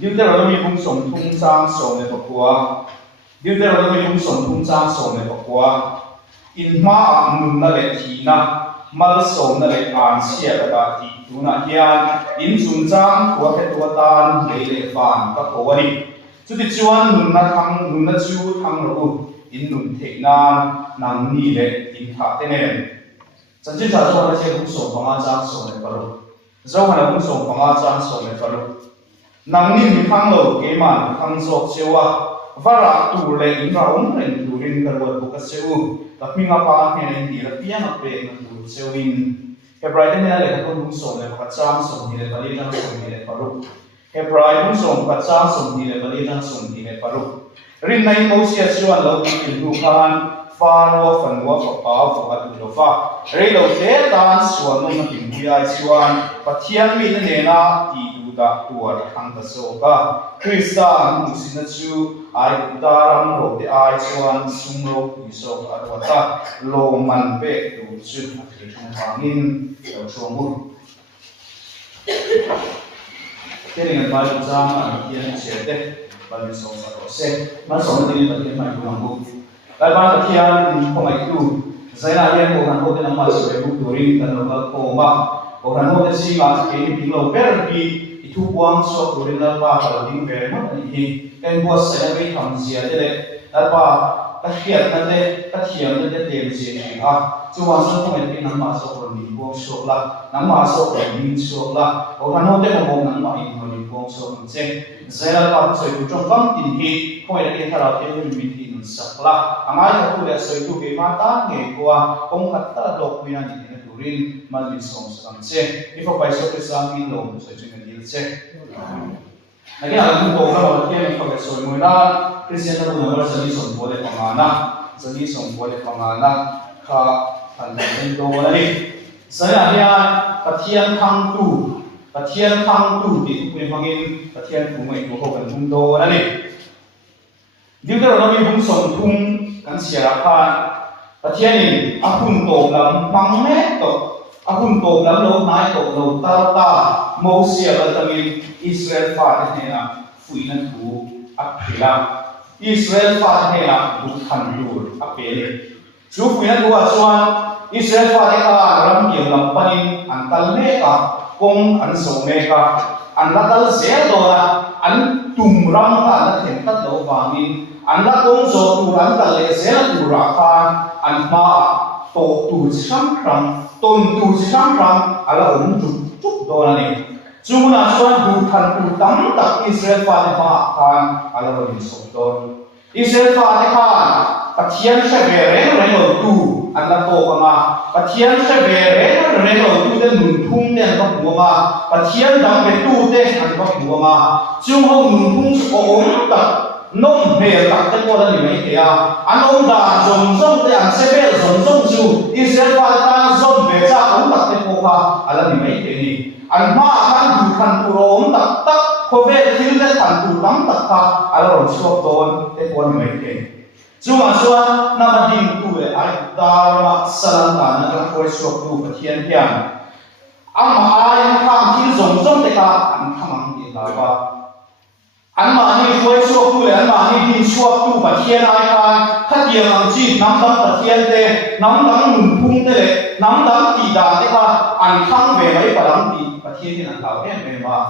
Deuteronomy bung som thung sang som le pakua Deuteronomy bung som thung sang som le pakua in ma nun na le thina mal som na le an sia ka ti tu na hian in chung chang tua he tua tan le fan ka khowani chu ti chuan nun na chu thang ro in nun thei na nang ni le in tha te ne chan chin cha zo na che bung som panga chang som le paro zo na bung som panga chang som le paro nang ni mi khang lo ke man khang zo chewa vara tu le in ra om ren tu rin ka ro bu ka seu ta pinga pa he ni la pia na pe na tu sewin he bright ne le ka bung som le ka chang som ni le ka li jang som ni le paro he bright bung som ka chang som ni le ka li jang som ni le paro rin nai mo sia chuan lo ki tu khan fa ro fan wa fa pa fa ka tu lo fa re lo te tan suan no na tin pi ai chuan pathian mi ne na ti tu da tuar hang da so ka Krista mu sin chu ai da ram ro te ai chuan sum ro pi so ka ro ta lo man pe tu chu na ke chung hangin lo chung mu ke ring ba lu jam an kian che te ba lu so sa ro se ma so ni ba ke mai ku mu lai ba ta kian ko mai tu zaina yen ko han ko te na ma so bu tu ring ta no ba ko ma ko han ho te si ma ke ni lo per pi thu quang so tu rin la ba ka ding ve ma ni hi ken bo se na be tham sia de le la ba ka hiat na de ka thiam na de te je ni ha chu wa so ko me na ma so ko ni bo so la na ma so ko ni so la o han ho te ko na ma in ho ni bo so ni che zaina pa so tu trong kam tin hi ko e ke thara te ni mi ti nun sak la angai ka tu le so tu ke ma ta nge ko a kong khat ta dok pi na ni na tu rin mal ni som sang che ni fo pai so ke sang ni lo so chu ni che lagi alam tu kalau kita pakai soal mula Kristen tu nama jadi soal boleh pengana ka handarin tu lagi saya dia patian hang tu di tu pengin patian kumai tu kau kan tu lagi dia kalau kami bung som tung kan siapa patian ini akun tu dalam pangmet tu akun to lam lo nai to lo ta mo sia la tamin Israel fa ne na fui na thu aphila Israel fa ne na du khan dur apele chu fui na thu a chuan Israel fa ne ka ram ki lam panin an kal ne ka kong an so ne ka an la dal se do na an tum ram ka na them tat lo wangin an la kong so tu an kal le se na tu ra kha an ma to tu sam ram tôn tu sang ram ala chuk do na ni chuna chuan du khan tu tam tak Israel fa ne ma khan ala ro ni so don Israel fa ne khan pathian se ve re lo tu ala to ka ma pathian se ve re lo tu de nun thum ne ka bu ma pathian dang be tu de an ka bu ma chung ho nun thum so om tak nông hệ đặc chất của dân mình thế à anh ông đã dùng thì anh sẽ biết dùng dù Israel phải ta dùng về cha ông đặc chất của họ anh là mình thế này anh mà anh du khăn tu ông đặc tắc có về thiếu cái khăn tu lắm đặc ha anh là rồi chụp tôn để của mình thế chúng mà cho nằm đi tu để anh ta mà salam ta nó có chụp tu và thiên thiên anh mà ai tham thiếu dùng thì ta anh tham gì là ba anh mà đi quay chuộc tu anh mà đi chuộc tu bát thiên ai kan thắt nhiều làm chi nắm đấm bát thiên thế nắm đấm mùng phung thế nắm đấm tì đà thế ha anh thăng về mấy bà đấm tì bát thiên thì anh thảo thế về mà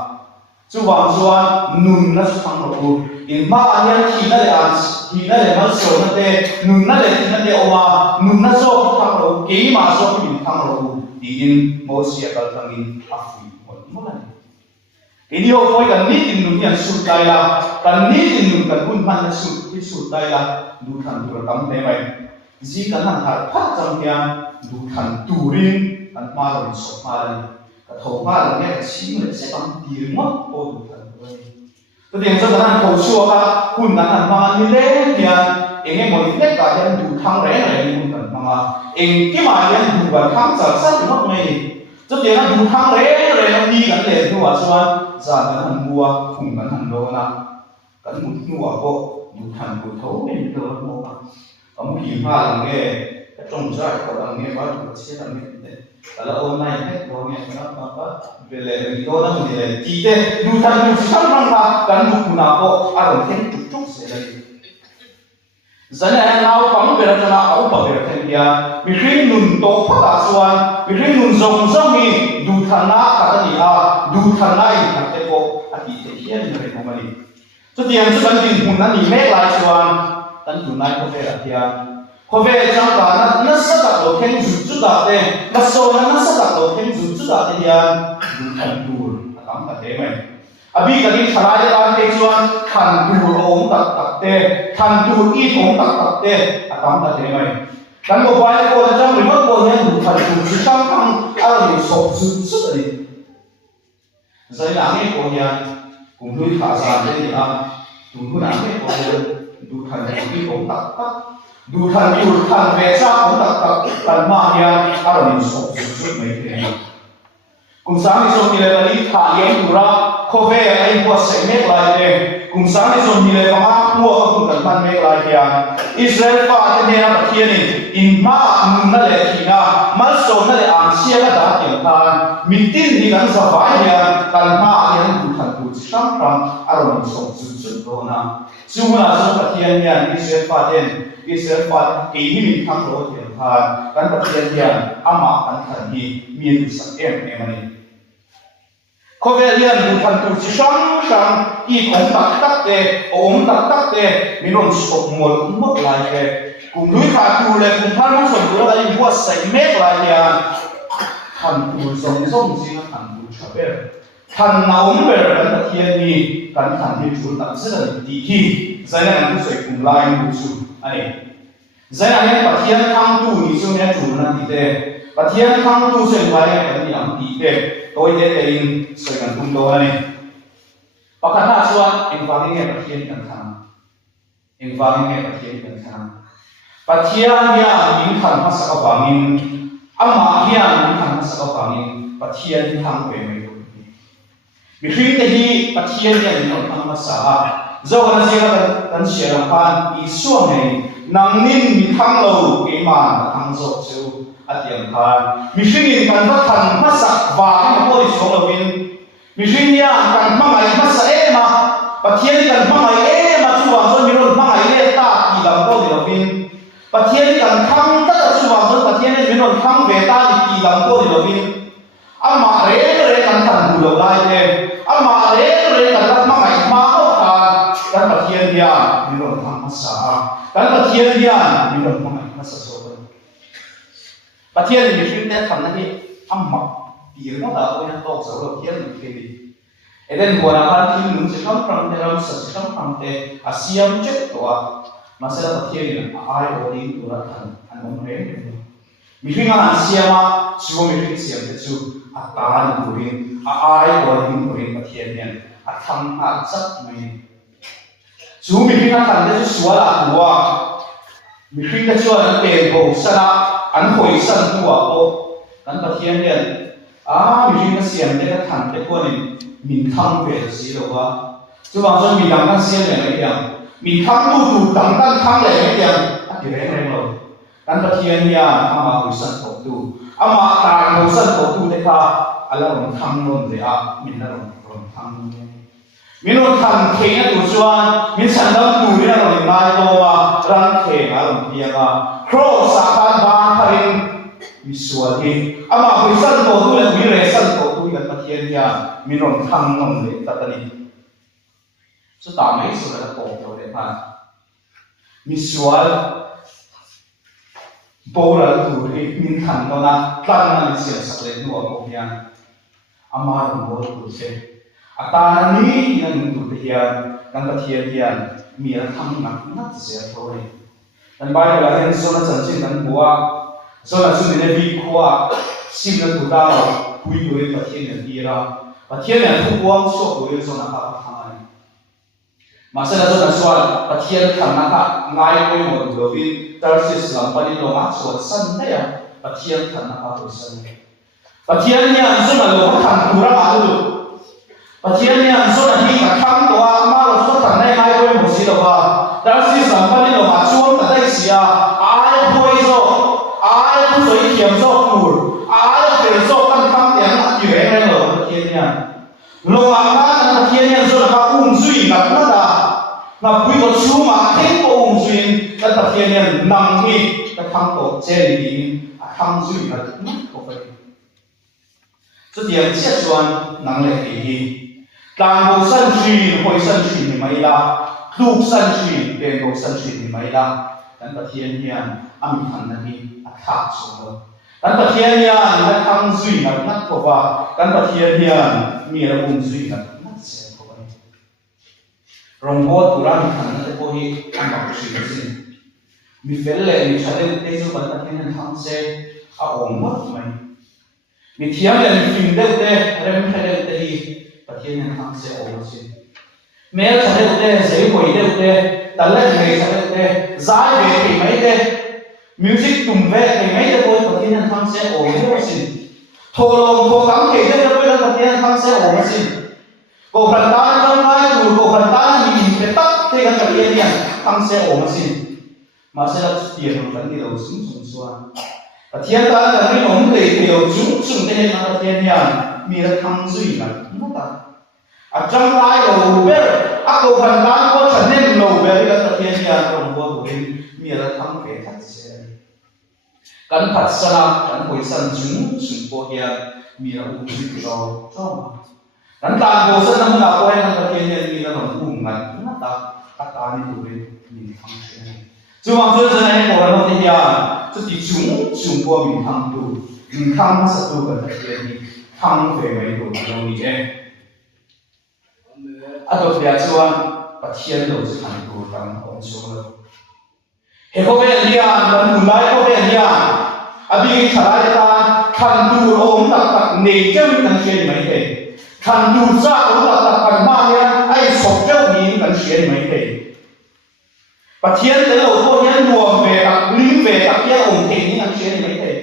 chú bảo chuan nun nó thăng rồi in mà anh thì nó để nó sầu nó thế nun nó để thì nó để oma nun nó sầu thăng rồi kỹ mà sầu thì thăng rồi thì in mỗi sự cái thằng in áp một lần ini ho koi kan ni tin nun yan sur dai la kan ni tin nun kan hun man sur dai la du than tu tam te mai ji kan han har phat chang hian du than tu rin kan ma lo so ma la ka tho ma la ne chi me se kam ti mo po du than tu to ding sa kan tho shuo ka hun kan han ma ni le hian enge mo ni le ka hian du thang re ni hun kan ma eng ki ma hian du ba thang sa sa ti mo mai cho tiền là du thang re điกันเลยทั่วส่วนจากกันบัวขุ่งกันโลนะกันมุดนัวก็ดูทันกูเท่าเป็นตัวโมกันเอามุดหิมพาหลังเงี้ย trong trái có đang nghe báo được chia làm nghe là online hết có nghe nó về lệ đó là mình lệ chỉ để đủ thành đủ sáng răng ra cần đủ nào có à rồi thêm chút chút sẽ là giờ này nào bằng về cho nào áo bờ về thêm kia vì khi nôn to phát đạt xuân vì khi nôn rộng rộng đi đủ thành na khá là nhiều đủ thành này là cái bộ à chỉ thể hiện người không phải cho tiền cho bạn tiền hùn anh đi mấy lại xuân anh hùn này có về là kia có về trong cả nó sẽ đặt đồ thêm chút chút đạt đấy nó số nó sẽ đặt đồ thêm chút chút đạt đấy nha đủ thành đủ làm cái thế này à bây giờ đi trả lại cho anh cái xuân thành đủ ổn đặt đặt đấy thành đủ ít ổn đặt đặt đấy làm cái thế này kan mo bay ko na jam remote ko ne du thal du chi sang ang a ni so su su de zai la nge ko ya kum lui kha sa de ni a du ku na nge ko du thal ni ko tak tak du thal ni ul thal ve sa ko tak tak kan ma ya a ni so su su mai de kum sa ni so ki le ni tha yeng du ra ko ve ai ko se me lai de kum sa ni so ni le ma ko ko kan man me lai ya Israel pa te ne na pathian ni in ma mun na le thina mal so na le ang sia ka da tiang khan min tin ni kan sa vai ya kan ma yan tu than tu sam ram aron so su su do na chu na so pathian yan Israel pa ke ni min tham ro tiang khan kan pathian yan ama kan than hi min sak em ani có vẻ liền đủ thành tựu chỉ sáng y cũng đặc tệ ổn đặc tệ mình luôn sụp một lại cái cùng núi khả tù lên cùng tham nó sụp nữa là mua sấy mét lại thì thành tựu giống gì nó thành tựu chả biết thành nào cũng về là cái thiên đi cái thành thiên chủ đặc rất là tỷ khi giờ này cũng phải cùng lại một chút này giờ này cái thiên tham tù như sau này chủ là tỷ tệ và thiên tham tù sẽ phải cái gì làm tỷ tệ tôi để in soiกันทุ่มโตนี่ประคันหน้าส่วนเอ็งฟังยังไงประเทศกันทำเอ็งฟังยังไงประเทศกันทำประเทศเนี่ยมีขันมาสักฟังอินอามาเนี่ยมีขันมาสักฟังอินประเทศที่ทำเป็นไม่รู้มีคริสต์ที่ประเทศเนี่ยมีคนทำมาสักเจ้าหน้าที่กันเชียร์พันอีส่วนหนึ่งนางนิ่มมีทั้งเราเกี่ยมาทั้งโซ่เจ้าอาเตียงพานมีสิ่งหนึ่งกันว่าทันมาสักว่าให้มาพูดสองเราวินมีสิ่งอย่างกันมาไงมาสักมาประเทศกันมาไงมาช่วยส่วนมีรถมาไงตาที่ลำพูดเราวินประเทศกันทั้งตั้งช่วยส่วนประเทศนี้มีรถทั้งเวตาที่ลำพูดเราวินอามาเร่กันทันดูเราได้เลยอามาเร่กันรับมาไงมาเอากันประเทศนี้มีรถทั้งมาสักกันประเทศนี้มีรถมาไงมาสักประเทศนี้มีสิ่งที่ทำนั่นที่อัมมาดีหรือไม่ได้ก็ยังต้องสาวประเทศนี้คือดีเอเดนบัวนาคันที่นุ่งจะทำพลังเดรัมสัจจะทำแต่อาเซียนเจ็ดตัวมาเสด็จประเทศนี้อายโอดีตัวละทันอันนั้นเรื่องมีสิ่งอาเซียนมาชัวมีสิ่งเสียงแต่ชัวอาตาลตัวเองอายโอดีตัวเองประเทศนี้อาทำอาจัดไม่ชัวมีสิ่งอาทันแต่ชัวละตัวมีสิ่งที่ชัวนั้นเป็นโบสถ์อันหอยสันตัวโอกันประเทศเนี่ยมีสิ่งที่เสียงเนี่ยทันแต่คนนี้มีทำเวทสีหรือว่าจะว่าจะมีดังนั้นเสียงอะไรอย่างมีทำดูดังนั้นทำอะไรอย่างอะไรเลยกันประเทศเนี่ยอามาหอยสันตัวดูอามาตาหอยสันตัวดูเนี่ยค่ะอะไรเราทำนู่นเลยมีอะไรเราทำมีโน้ตทำเข่งตัวส่วนมีฉันต้องดูเนี่ยเราไม่ตัวรันเข่งอะไรเดียวครอสาขาบางพรินมีส่วนที่อามาคุยสั้นโตตัวเลยมีเรื่องสั้นโตตัวกันประเทศเนี่ยมีโน้ตทำนู่นเลยแต่ตอนนี้สุดท้ายไม่สุดแล้วโตตัวเลยพันมีส่วนโบราณตัวที่มีขันตัวนั้นตั้งนั่นเสียสักเล็กน้อยพวกนี้อามาดูโบราณตัวเช่อาตานี้นั่นตัวเทียนกันประเทศเทียนมีอะไรทำนักเสียตัวเลยแต่บางอย่างเห็นโซนจันทร์นั้นบัวโซนสุดในวิขวาสิ่งนั้นตัวเราคุยด้วยประเทศนี้ดีละประเทศนี้ทุกวันชอบด้วยโซนนั้นทำอะไรมาเสนอโซนส่วนประเทศทำนั้นง่ายไปหมดเลยแต่สิ่งสำคัญที่เรามาส่วนสั้นเนี่ยประเทศทำนั้นตัวสั้นประเทศนี้โซนเราทำตัวเราดูประเทศนี้โซนที่ทำตัวมาเราโซนทำได้ง่ายไปหมดสิเราว่าแต่สิ่งสำคัญที่เรามาช่วยแต่ได้เสียอายพวยโซอ ngập nó là ngập quý có chú mà thấy có ung duyên các tập thiên nhân nằm thì các thằng tổ chế đi thằng duyên là mất có phải số tiền chia xuân năng lực thì toàn bộ sân truyền hội sân truyền thì mấy là lúc sân truyền tiền bộ sân truyền thì mấy là các tập thiên nhân âm thanh là đi khác số các tập thiên nhân là thằng duyên là mất có và các tập thiên nhân mi là ung duyên là mất sẽ có vậy rong bố turan thành nó có hi ăn bảo sự gì mi phải lệ mi phải lệ để cho bạn thiên nhân thằng sẽ ổn mất mày mi thiam lên phim đều thế rem phải đều thế hi bạn thiên nhân thằng sẽ ổn gì mẹ phải đều thế giấy quỷ đều thế ta lên ngày phải đều thế giải về thì mấy thế music tùng về thì mấy thế thôi bạn thiên nhân thằng sẽ ổn gì thô lòng thô cắm thì thế thôi bạn thiên nhân thằng sẽ ổn gì cổ phần ta trong hai từ cổ phần ta nhìn cái tắc thì cái gì nhỉ thằng sẽ ổn mà sẽ là tiền một vấn đề đầu xuống xuống và thiên ta là cái ổn thì điều chúng chúng thế nên là thiên nhỉ mi là thằng duy là nó ta ở trong hai đầu biết cổ phần ta có trở nên nổi về là thiên nhỉ trong vô của mình mi là thằng cái thật sẽ cẩn thận sao cẩn hồi sân chúng bộ hiện mi là ổn thì rồi cho dan tan bo sa nam na ko en ka ken ni la no kum ngan na ta ta ni tu ni function chu ma chu sa ni ko la no ti ya chu ti chung bo min thang tu min thang sa tu ka ta ken ni thang ve mai tu no ni e a to ya chuan pathian lo chu han tu tam on chu lo he ko ve lia ban mu lai ko ve lia abi thalai ta khan tu om tak tak nei cheu kan chen mai te thành đủ ra cũng là tập bản ma nha ai sọc treo nhìn cần xuyên mấy thế và thiên tới đầu thôi nhé luồng về tập lý về tập kia ổn định những cần xuyên mấy thế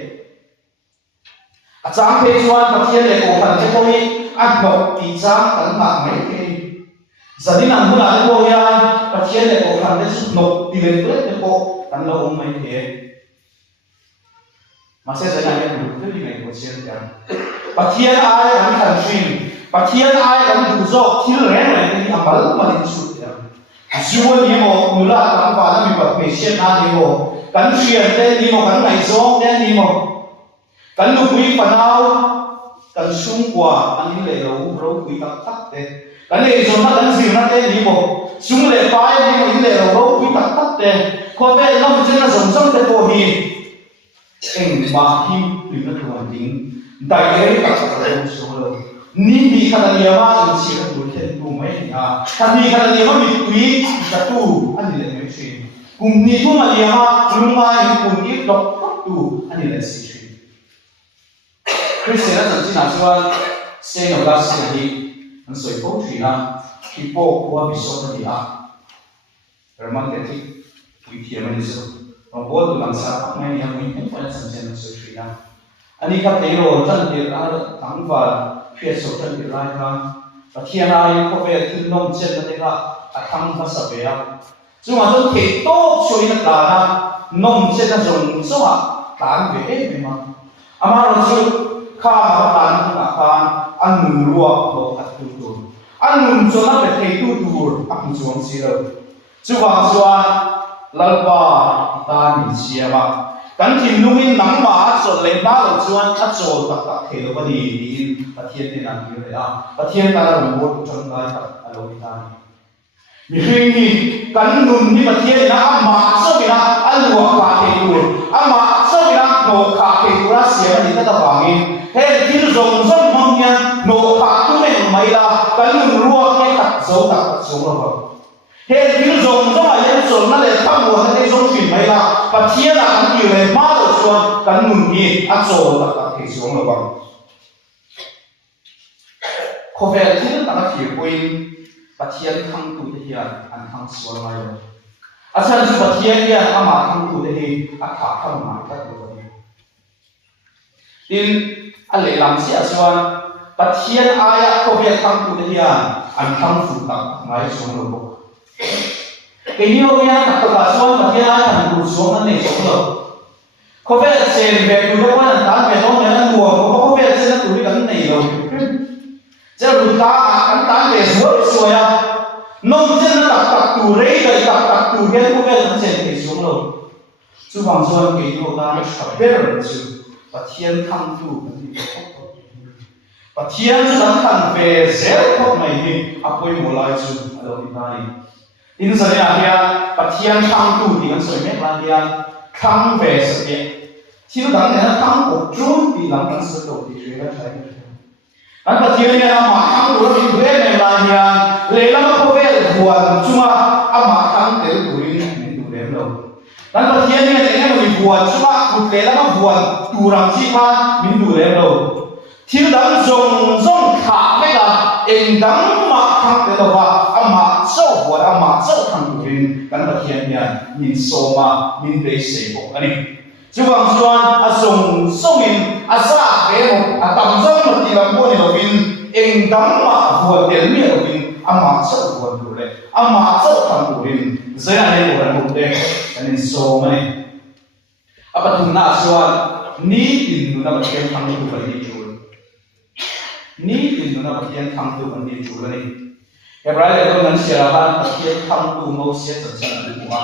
sáng thế choan và thiên để cổ phần cho tôi ăn một tí sáng tấn mạng mấy thế giờ đi nằm cũng là tôi nha và thiên để cổ phần để giúp nộp tỷ lệ tốt cho cô tấn lâu mấy thế mà sẽ giới hạn đủ thứ gì này của thiên cả và thiên ai cũng thành xuyên và thiên ai cũng đủ rõ thiên lẽ này thì làm bảo mà đến suốt rồi dù như một người là làm vào nó bị bật mệt xếp na như một cắn xuyên tên như một cắn này gió tên như một cắn lục quý phần nào cắn sung quả cắn những lệ lâu quý tắc tắc thế cắn lệ gió nó cắn dìu nó tên như một sung lệ phái như một những lệ lâu quý tắc tắc thế có vẻ nó trên là giống giống cái bộ hình em mà khi đừng có hoàn tính đại thế các bạn số rồi ni bi khana liyama in chi ka tu the tu mai ha ta ni khana liyama mi tui ka tu ani le me chi kum ni tu ma liyama luma in kum ni dok tu ani le si chi Christian na chi na chuan se no la se ni an soi po thi na ki po ko bi so ta dia raman te ti wi thi ma ni so ro bo tu lang sa mai ni ha mi en pa san chen so thi na ani ka te ro tan ti ra tang va phía sau chân bị lai ra và thiên ai có vẻ thiên nông trên là thế cả thăng và sập về nhưng mà tôi thấy tốt cho nên là nông trên là dùng số à tán về mà ama rồi chứ khá là tán là tán ăn nung lúa đồ thật tu tu ăn nung cho nó phải thấy tu tu ăn xuống xí rồi chứ vào xóa lal ba ta mình xia màกันทิมนุ่งอินนังมาจดเล่นบ้าเราชวนถ้าโจทย์ตักตักเทลก็ดีดีประเทศในนั้นอยู่เลยประเทศนั้นเราโหวตจนได้ตักอารมณ์ได้มีเรื่องนี้กันนุ่นที่ประเทศนะอามาโซบินะอันหัวขาเทตูอามาโซบินะโนขาเทตูรัสเซียมันนี่ก็ฟังอินเฮ้ที่เราส่งมังยันโนขาตุ้มเองไม่ละกันนุ่นรัวแค่ตักโซตักโซเราเฮ้ที่เราส่งมาเยอะส่งนั่นเลยทั้งหมดนั่นเลยส่งถึงไม่ละประเทศนั้นอยู่เลยมาเราชวนกันนุ่นนี่อัดโซตักตักที่ส่งเราบ้างขอแฟนที่นั่นตักที่คุยประเทศทั้งตัวที่อันทั้งส่วนมาเลยอาจารย์สุประเทศเนี่ยอามาทั้งตัวที่อาขาเข้ามาตัดตัวนี้ดินอะไรหลังเสียส่วนประเทศอายะขอแฟนทั้งตัวที่อันทั้งสุดตักไม่ส่งเราบ้างเกี่ยวกับนักตะการส่วนประเทศอะไรทั้งตัวส่วนนั้นในส่งเราขอแฟนเซนแบบดูว่านั่นต่างแบบน้องเนี่ยนั่นหัวขอแฟนเซนนั่นตัวที่กันในเราจะรู้ตาอันต่างแบบสวยสวย nông dân nó tập tù rây rồi tập tù hết cũng biết nó sẽ thể xuống rồi chú bằng xuân cái điều ta nó sắp hết rồi chú và thiên thăng tù và thiên chú đang thằng về dễ không này đi áp quay một lại chú ở đâu đi này in giờ này à và thiên thăng tù thì nó soi mét là đi thăng về sự kiện thì nó đang là thăng của chú thì làm cái sự đầu thì chuyện đó phải anh ta thiên này mà thăng tù nó bị về này là đi lấy lắm có về buồn chung mà thăng để tù đi mình tù đến đâu anh ta thiên này anh em mình buồn chung tù lấy lắm buồn tù làm chi mà mình tù đến đâu thiếu đắng dùng thả cái là em đắng mà thằng cái đó và mà sâu buồn mà sâu thằng của mình cái là thiên nhiên mình sâu mà mình để xây bộ anh em chứ bằng chuan dùng sâu mình sa cái một tầm giống một tí làm buồn thì mình em đắng mà buồn tiền miệng của mình mà sâu buồn của đấy mà sâu thằng của mình dưới này của mình một đây anh em sâu mà này apa thùng na chuan ní tin nó là cái thằng của mình ni tin nó là thiên thăng tu vấn đề chủ này. Hebrai là con người là bạn thiên thăng tu mâu sẽ trở thành được mà.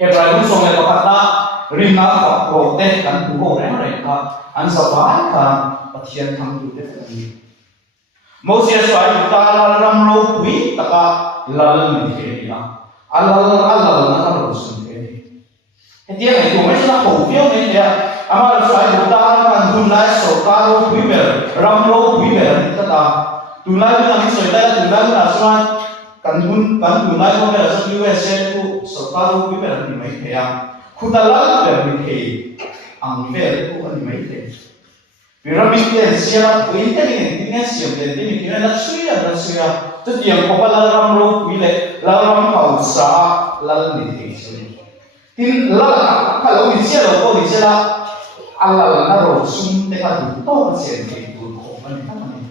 Hebrai cũng xong là các bạn riêng là học protect kan tu hồ này này cả anh sẽ phải kan thiên thăng tu để làm gì. Mâu sẽ xoay ta là làm lâu quý ta cả là lần thế này à. Allah nó là sự thế này. Cái tiếng này cũng mấy là khẩu phiếu này thế. Amar sai buta kan dunai sokaro puimer ramlo puimer tata dunai na soita dunai na suan kan dunai ko mera sa USA ku sokaro puimer ni mai thea khudala per ni the ang ver ku ani mai the pyramid te sia puinte ni ni sia te ni ni na suya tu tiang ko la ramlo puile la ram hau sa la ni the tin la ka lo ni sia lo ko ni sia la Allah là nó sung để ta đủ to tiền để đủ khổ mình các bạn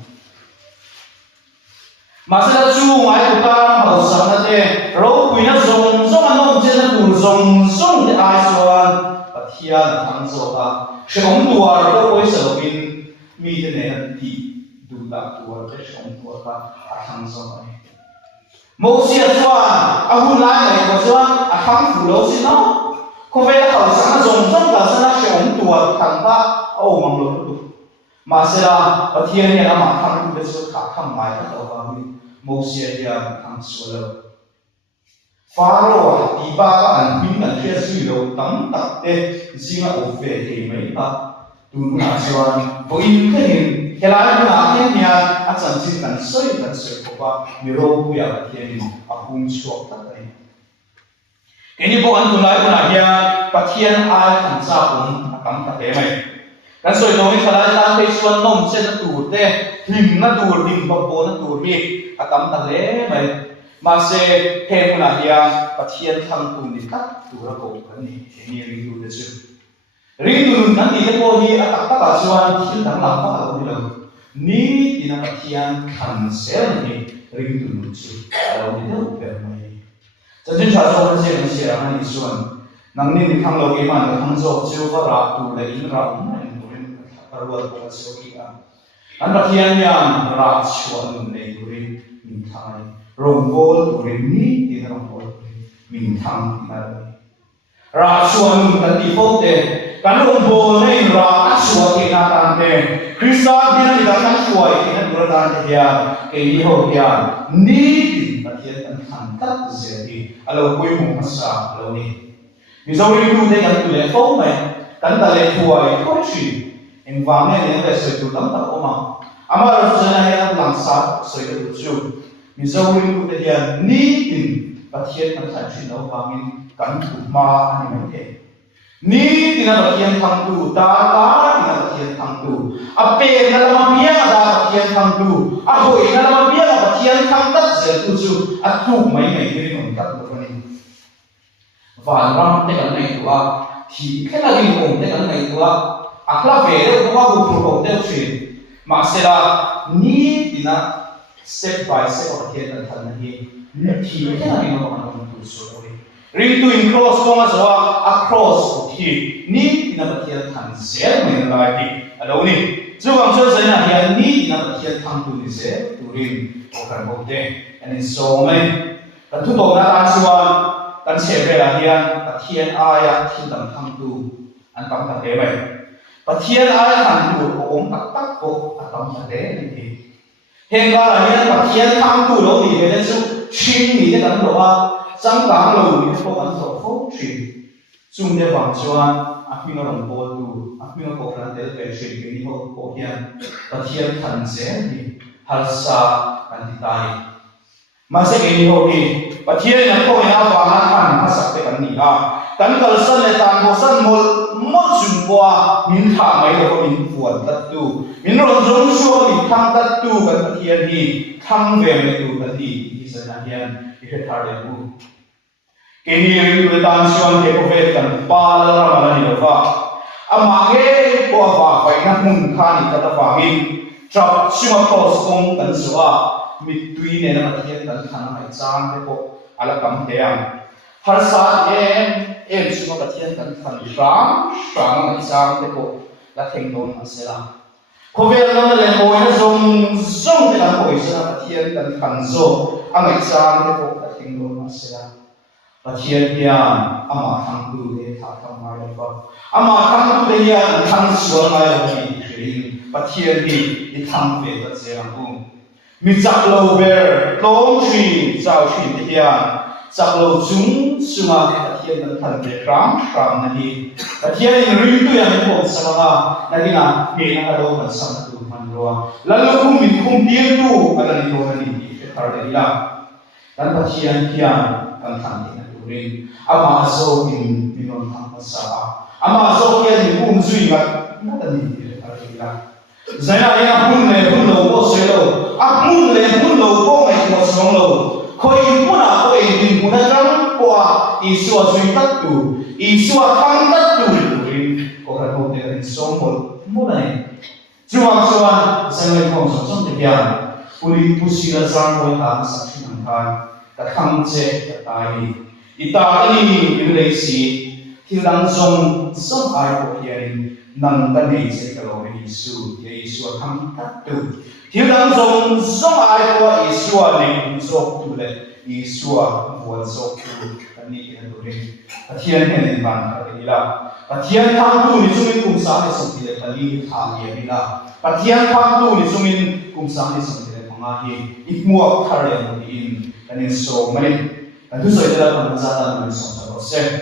mà sẽ là chú ngoại của ta hậu sản là thế rồi quý nó dùng anh ông trên nó đủ dùng để ai soan và thiên thắng số ta sẽ không đùa rồi quý sở bên mi thế này là đi đủ đạt đùa để không đùa ta thắng số này một chuyện soan hun lại này có soan thắng phủ lâu xin nó không phải là khẩu sáng dùng trong cả sân sẽ ổn tùa thằng ta ô mong luôn được mà sẽ là ở thiên nhiên mà thằng cũng biết số khác thằng mai các đầu vào mình một xe thì thằng số lâu pharaoh thì ba các anh bình là kia suy yếu tấm tập tê riêng là ổn về thì mấy ta tu na chuan với cái hình cái lá nó là thiên nhiên anh chẳng chỉ cần soi của ba nhiều đâu bây giờ thiên nhiên à cũng chuộc tất đấy cái này bộ anh tu lại của này kia bắt thiên ai thành sao cũng cắm tất thế mày cái soi nói cái lá ta thấy xuân nông trên nó tủ thế hình nó tủ hình bọc nó tủ mi à cắm tất thế mày mà sẽ thêm của này kia bắt thiên thằng tủ đi cắt tủ ra cổ cái này cái này mình tủ được chưa riêng tủ năng đi cái bộ hi à tất cả xuân thiên thằng làm phát là gì đâu ní thì nó bắt thiên thành sẽ này riêng tủ chưa đâu đi đâu về mày cho nên cho nó sẽ là như xuân năng nên thằng lâu cái mà thằng dâu chưa có ra tủ để in ra cũng này cũng là vật của siêu thị à anh bắt thiên nhang ra xuân này cũng mình thay rồng vốn của ní thì nó rồng vốn mình thăng thì là ra xuân cái đi phố để cái rồng vốn này ra xuân thì là tan để Christian thì nó đi cái xuân thì nó được tan thì cái đi hồ thì ní thì bắt thiên thăng tất dễ thì alo quên một mặt sao alo ní ví dụ như tu để cái tu lễ phố này cái ta lễ thua ấy có chuyện em vào này để để sửa tu lắm ta ôm mà ama rồi giờ này làm sao sửa được chưa ví dụ như tu để ní thì bắt thiên nó thành chuyện đâu vào mình cắn thủ ma anh em thấy ní thì nó bắt thiên thăng tu ta thì nó bắt thiên thăng tu ape nó làm bia là bắt thiên thăng tu hồi nó làm bia là bắt thiên thăng tất dễ tu chưa tu mấy ngày cái mình cắt được này và làm cái này của thì cái là linh hồn cái này của là về đấy cũng có một bộ theo chuyện mà sẽ là ní thì nó step by step ở thiên thần thần này thì cái này nó còn không đủ số đấy riêng tu in cross có mà sao across thì ní thì nó là thiên thần sẽ mình lại thì ở đâu nè dù bằng số giới là ní thì nó là thiên thần tu thì sẽ tu riêng ở cái bộ đấy and so many thu tổ na tan suan kan che ve la hian pathian aya thil dam thang tu an tam ta te mai pathian aya thang tu om tak tak ko atam ta te ni thi hen ga la hian pathian thang tu lo ni ve chu shin ni te kan lo a chang kang lo ni ko kan so fo thin chung de wang chuan a pino ron bol tu a pino ko kan te ve shin ni ho ko hian pathian than se ni hal sa kan ti tai mà sẽ cái điều gì và thiên là tôi đã vào ngã thành mà sắp tới cái gì à tấn cầu sân là tàng hồ sân một chừng qua mình thả mấy đồ mình buồn tất tu mình rồi giống xua mình thăng tất tu cái thiên gì thăng về mấy tu cái gì thì sẽ là thiên thì phải thả để bu cái này người ta xuyên cái công việc cần ba là mà nhiều vậy mà cái qua vào phải nắm mùng khăn thì ta phải hình chọn xuyên vào công cần sửa mi tui ne na pathian kan thana mai chang te ko ala kam te am har sa em su pathian kan than ram mai chang te ko la theng don asela ko ve na le mo na zong te na ko isa pathian kan than zo amai chang te ko la theng don asela pathian hian ama thang tu le tha tham mai ba ama thang tu le hian thang sual mai ni thrin pathian ni thang ve ta che ang bu mi chak lo ber long tree chao thin te hian chak lo chung sunga pathian kan than ve ram na hi pathian in ring tu yang ko sama na ni na me na ka lo kan sam tu man ro la lo kum min kum tiang tu ala ni to ni te thar de la kan pathian hian kan than te na tu ring ama zo in minon thang sa ama zo hian ni kum zui ngat na ta ni te thar de la zaya ya hun le hun lo ko se lo mun le hun lo ko mai ko song lo khoi mun a ko e din mun jang kwa isu a sui tat tu isu a thang tat tu rin ko ka ho te rin song mo mun ai chuang chuan sang le ko so chong te ya puri pusi la sang ko ta sa thi nang kan ka thang che ka tai ita ni in le si thil dang song song ai ko hian nang ta nei se ka lo Isu tham tat tu thiếu đang giống ai qua Isu này giống tu le Isu buồn giống tu cái này cái đồ này thiên hen ban cái là thiên tham tu ni chúng mình cùng sáng để sống thì cái này tham gì là thiên tham tu ni chúng mình cùng sáng để sống thì cái ngai ít mua khởi lên một in cái này số mấy cái thứ rồi là phần gia đình mình sống cho nó xem